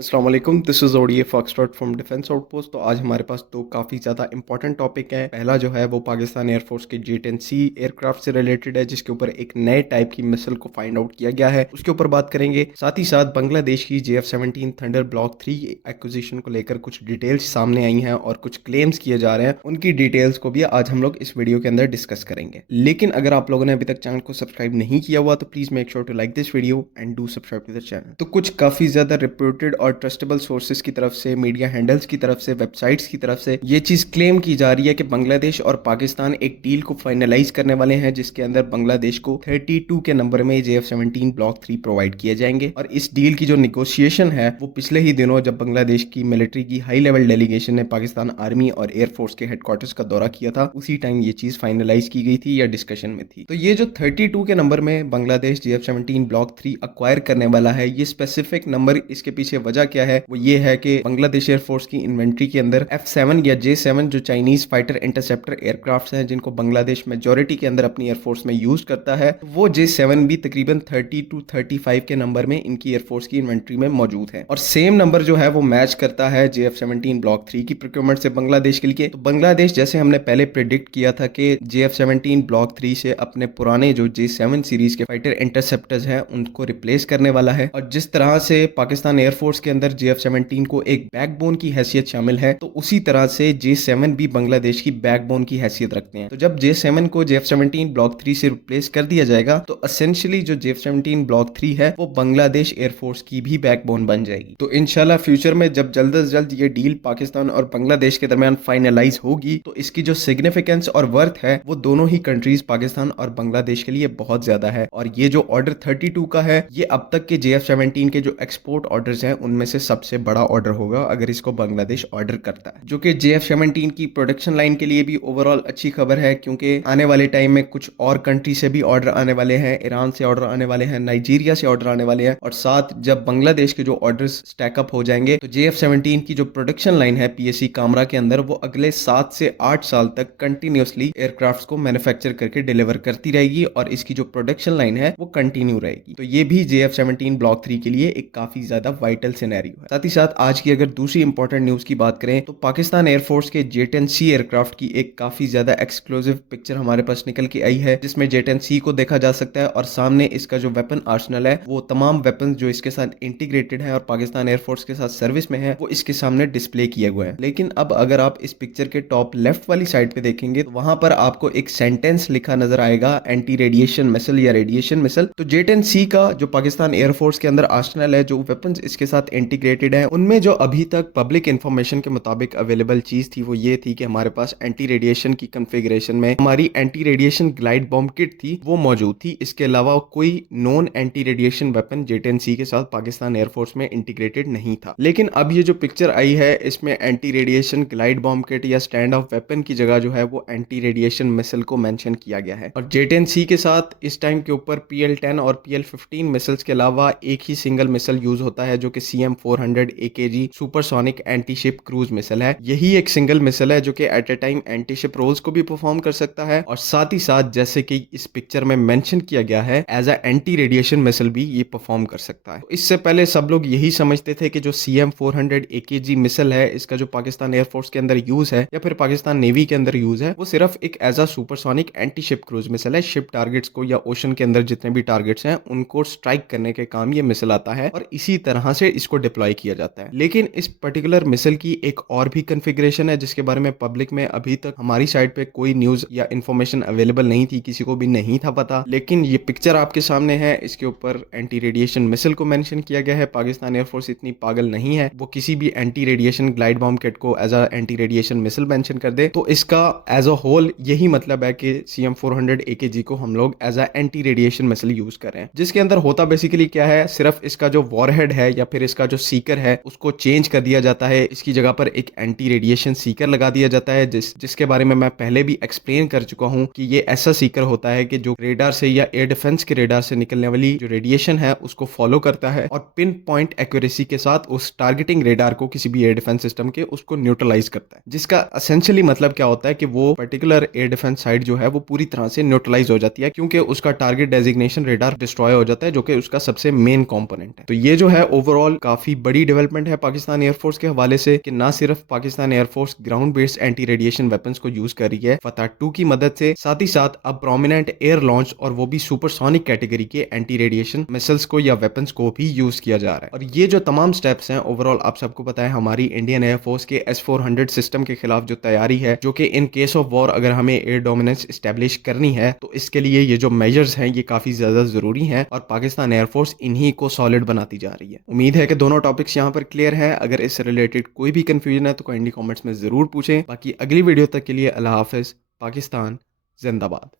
अस्सलाम वालेकुम, this is ODA foxtrot from defence outpost. तो आज हमारे पास दो काफ़ी ज़्यादा इंपॉर्टेंट टॉपिक है। पहला जो है वो पाकिस्तान एयरफोर्स के J-10C एयरक्राफ्ट से रिलेटेड है, जिसके ऊपर एक नए टाइप की मिसाइल को फाइंड आउट किया गया है, उसके ऊपर बात करेंगे। साथ ही साथ बांग्लादेश की JF-17 थंडर ब्लॉक 3 एक्विजिशन को लेकर कुछ डिटेल्स सामने आई हैं और कुछ क्लेम्स किए जा रहे हैं, उनकी डिटेल्स को भी आज हम लोग इस वीडियो के अंदर डिस्कस करेंगे। लेकिन अगर आप लोगों ने अभी तक चैनल को सब्सक्राइब नहीं किया हुआ तो please make sure to like this video and do subscribe to the channel. तो कुछ काफ़ी ज़्यादा रिप्यूटेड और ट्रस्टेबल सोर्सेज की तरफ से, मीडिया हैंडल्स की तरफ से, वेबसाइट्स की तरफ से ये चीज़ क्लेम की जा रही है कि बांग्लादेश और पाकिस्तान एक डील को फाइनलाइज करने वाले हैं, जिसके अंदर बांग्लादेश को 32 के नंबर में JF-17 ब्लॉक 3 प्रोवाइड किए जाएंगे। और इस डील की जो निगोशिएशन है वो पिछले ही दिनों जब बांग्लादेश की मिलिट्री की हाई लेवल डेलीगेशन ने पाकिस्तान आर्मी और एयरफोर्स के हेडक्वार्टर्स का दौरा किया था, उसी टाइम ये चीज़ फाइनलाइज की गई थी या डिस्कशन में थी। तो ये जो 32 के नंबर में बांग्लादेश JF-17 ब्लॉक 3 अक्वायर करने वाला है, ये स्पेसिफिक नंबर, इसके पीछे वजह क्या है वो ये है कि बांग्लादेश एयरफोर्स की इन्वेंट्री के अंदर F7 या J7 जो चाइनीज फाइटर इंटरसेप्टर एयरक्राफ्ट हैं, जिनको बांग्लादेश मेजोरिटी के अंदर अपनी एयरफोर्स में यूज करता है, वो J7 भी तकरीबन 30 to 35 के नंबर में इनकी एयरफोर्स की इन्वेंट्री में मौजूद है। और सेम नंबर जो है वो मैच करता है JF-17 ब्लॉक 3 की प्रोक्योरमेंट से बांग्लादेश के लिए। तो बांग्लादेश, जैसे हमने पहले प्रिडिक्ट किया था कि JF-17 ब्लॉक 3 से अपने पुराने जो J7 सीरीज के फाइटर इंटरसेप्टर्स हैं उनको रिप्लेस करने वाला है। और जिस तरह से पाकिस्तान एयरफोर्स के अंदर JF-17 को एक बैकबोन की हैसियत शामिल है, तो उसी तरह से J7 भी बांग्लादेश की बैकबोन की हैसियत रखते हैं। तो जब J7 को JF-17 ब्लॉक 3 से रिप्लेस कर दिया जाएगा तो एसेंशियली जो JF-17 ब्लॉक 3 है वो बांग्लादेश एयरफोर्स की भी बैकबोन बन जाएगी। तो इंशाल्लाह फ्यूचर में जब जल्द से जल्द ये डील पाकिस्तान और बांग्लादेश के दरमियान फाइनलाइज होगी तो इसकी जो सिग्निफिकेंस और वर्थ है वो दोनों ही कंट्रीज पाकिस्तान और बांग्लादेश के लिए बहुत ज्यादा है। और ये जो ऑर्डर 32 का है, ये अब तक के JF-17 के जो एक्सपोर्ट ऑर्डर्स हैं उनमें से सबसे बड़ा ऑर्डर होगा अगर इसको बांग्लादेश ऑर्डर करता है, जो कि JF-17 की प्रोडक्शन लाइन के लिए भी ओवरऑल अच्छी खबर है, क्योंकि आने वाले टाइम में कुछ और कंट्री से भी ऑर्डर आने वाले हैं, ईरान से ऑर्डर आने वाले हैं, नाइजीरिया से ऑर्डर आने वाले हैं। और साथ जब बांग्लादेश के जो ऑर्डर्स स्टैकअप हो जाएंगे तो JF-17 की जो प्रोडक्शन लाइन है PSC कामरा के अंदर, वो अगले 7 से 8 साल तक कंटिन्यूसली एयरक्राफ्ट को मैन्युफैक्चर करके डिलीवर करती रहेगी और इसकी जो प्रोडक्शन लाइन है वो कंटिन्यू रहेगी। तो ये भी JF-17 ब्लॉक 3 के लिए एक काफी ज्यादा वाइटल सिनेरियो है। साथ ही साथ आज की अगर दूसरी इंपॉर्टेंट न्यूज की बात करें तो पाकिस्तान एयरफोर्स के J-10C एयरक्राफ्ट की एक काफी ज्यादा एक्सक्लूसिव पिक्चर हमारे पास निकल के आई है, जिसमें J-10C को देखा जा सकता है और सामने इसका जो वेपन आर्सनल है, वो तमाम वेपन जो इसके साथ इंटीग्रेटेड है और पाकिस्तान एयरफोर्स के साथ सर्विस में है, वो इसके सामने डिस्प्ले किए हुए हैं। लेकिन अब अगर आप इस पिक्चर के टॉप लेफ्ट वाली साइड पे देखेंगे तो वहां पर आपको एक सेंटेंस लिखा नजर आएगा, एंटी रेडिएशन मिसाइल या रेडिएशन मिसाइल। तो J-10C का जो पाकिस्तान एयरफोर्स के अंदर आर्सनल है, जो वेपन्स इसके साथ इंटीग्रेटेड है, उनमें जो अभी तक पब्लिक इंफॉर्मेशन के मुताबिक अवेलेबल चीज थी वो ये थी कि हमारे पास एंटी रेडिएशन की कॉन्फ़िगरेशन में हमारी anti radiation glide bomb kit थी, वो मौजूद थी। इसके अलावा कोई non anti radiation weapon J-10C के साथ पाकिस्तान एयरफोर्स में इंटीग्रेटेड नहीं था। लेकिन अब ये जो पिक्चर आई है, इसमें anti radiation glide bomb kit या स्टैंड ऑफ वेपन की जगह जो है वो एंटी रेडिएशन मिसाइल को मेंशन किया गया है। और J-10C के साथ इस टाइम के ऊपर PL-10 और PL-15 मिसाइल्स के अलावा एक ही सिंगल मिसाइल यूज होता है, जो कि CM-400 AKG supersonic anti ship cruise missile है। यही एक सिंगल मिसाइल है जो कि at a time anti ship roles को भी परफॉर्म कर सकता है, और साथ ही साथ जैसे कि इस पिक्चर में मेंशन किया गया है, as a anti radiation missile भी ये परफॉर्म कर सकता है। तो इससे पहले सब लोग यही समझते थे कि जो CM-400 AKG मिसाइल है, इसका जो पाकिस्तान एयरफोर्स के अंदर यूज है या फिर पाकिस्तान नेवी के अंदर यूज है, वो सिर्फ एक as a supersonic anti ship cruise missile है। शिप टारगेट्स को या ओशन के अंदर जितने भी टारगेट्स हैं उनको स्ट्राइक करने के काम ये मिसाइल आता है और इसी तरह से इसको डिप्लॉय किया जाता है। लेकिन इस पर्टिकुलर मिसाइल की एक और भी कॉन्फ़िगरेशन है, जिसके बारे में पब्लिक में अभी तक हमारी साइड पे कोई न्यूज या इंफॉर्मेशन अवेलेबल नहीं थी, किसी को भी नहीं था पता। लेकिन ये पिक्चर आपके सामने है, इसके ऊपर एंटी रेडिएशन मिसाइल को मेंशन किया गया है। पाकिस्तान एयरफोर्स इतनी पागल नहीं है वो किसी भी anti radiation glide bomb kit को as a anti radiation missile mention कर दे। तो इसका एज अ होल यही मतलब है कि CM-400 AKG को हम लोग as a anti radiation missile use कर रहे हैं, जिसके अंदर होता बेसिकली क्या है, सिर्फ इसका जो वॉरहेड है या फिर इसका जो सीकर है उसको चेंज कर दिया जाता है। इसकी जगह पर एक एंटी रेडिएशन सीकर लगा दिया जाता है, जिसके बारे में मैं पहले भी एक्सप्लेन कर चुका हूं कि ये ऐसा सीकर होता है कि जो रेडार से या एयर डिफेंस के रेडार से निकलने वाली जो रेडिएशन है उसको फॉलो करता है और पिन पॉइंट एक्यूरेसी के साथ उस टारगेटिंग रेडार को, किसी भी एयर डिफेंस सिस्टम के, उसको न्यूट्रलाइज करता है। जिसका एसेंशियली मतलब क्या होता है कि वो पर्टिकुलर एयर डिफेंस साइट जो है वो पूरी तरह से न्यूट्रलाइज हो जाती है, क्योंकि उसका टारगेट डेजिग्नेशन रेडार डिस्ट्रॉय हो जाता है, जो कि उसका सबसे मेन कंपोनेंट है। तो ये जो है ओवरऑल काफी बड़ी डेवलपमेंट है पाकिस्तान एयरफोर्स के हवाले से कि ना सिर्फ Pakistan air force ground based anti radiation weapons को यूज कर रही है फतह 2 की मदद से, साथ ही साथ अब प्रोमिनेंट एयर लॉन्च और वो भी सुपरसोनिक कैटेगरी के एंटी रेडिएशन मिसाइल्स को या वेपन्स को भी यूज किया जा रहा है। और ये जो तमाम स्टेप्स हैं ओवरऑल आप सबको पता है हमारी इंडियन एयरफोर्स के S-400 सिस्टम के खिलाफ जो तैयारी है, जो कि इन केस ऑफ वॉर अगर हमें एयर डोमिनेंस स्टैब्लिश करनी है तो इसके लिए ये जो मेजर्स हैं ये काफी ज्यादा जरूरी हैं और पाकिस्तान एयरफोर्स इन्हीं को सॉलिड बनाती जा रही है। उम्मीद है कि दोनों टॉपिक्स यहाँ पर क्लियर है। अगर इससे रिलेटेड कोई भी कंफ्यूजन है तो काइंडली कमेंट्स में जरूर पूछें। बाकी अगली वीडियो तक के लिए अल्लाह हाफिज। पाकिस्तान जिंदाबाद।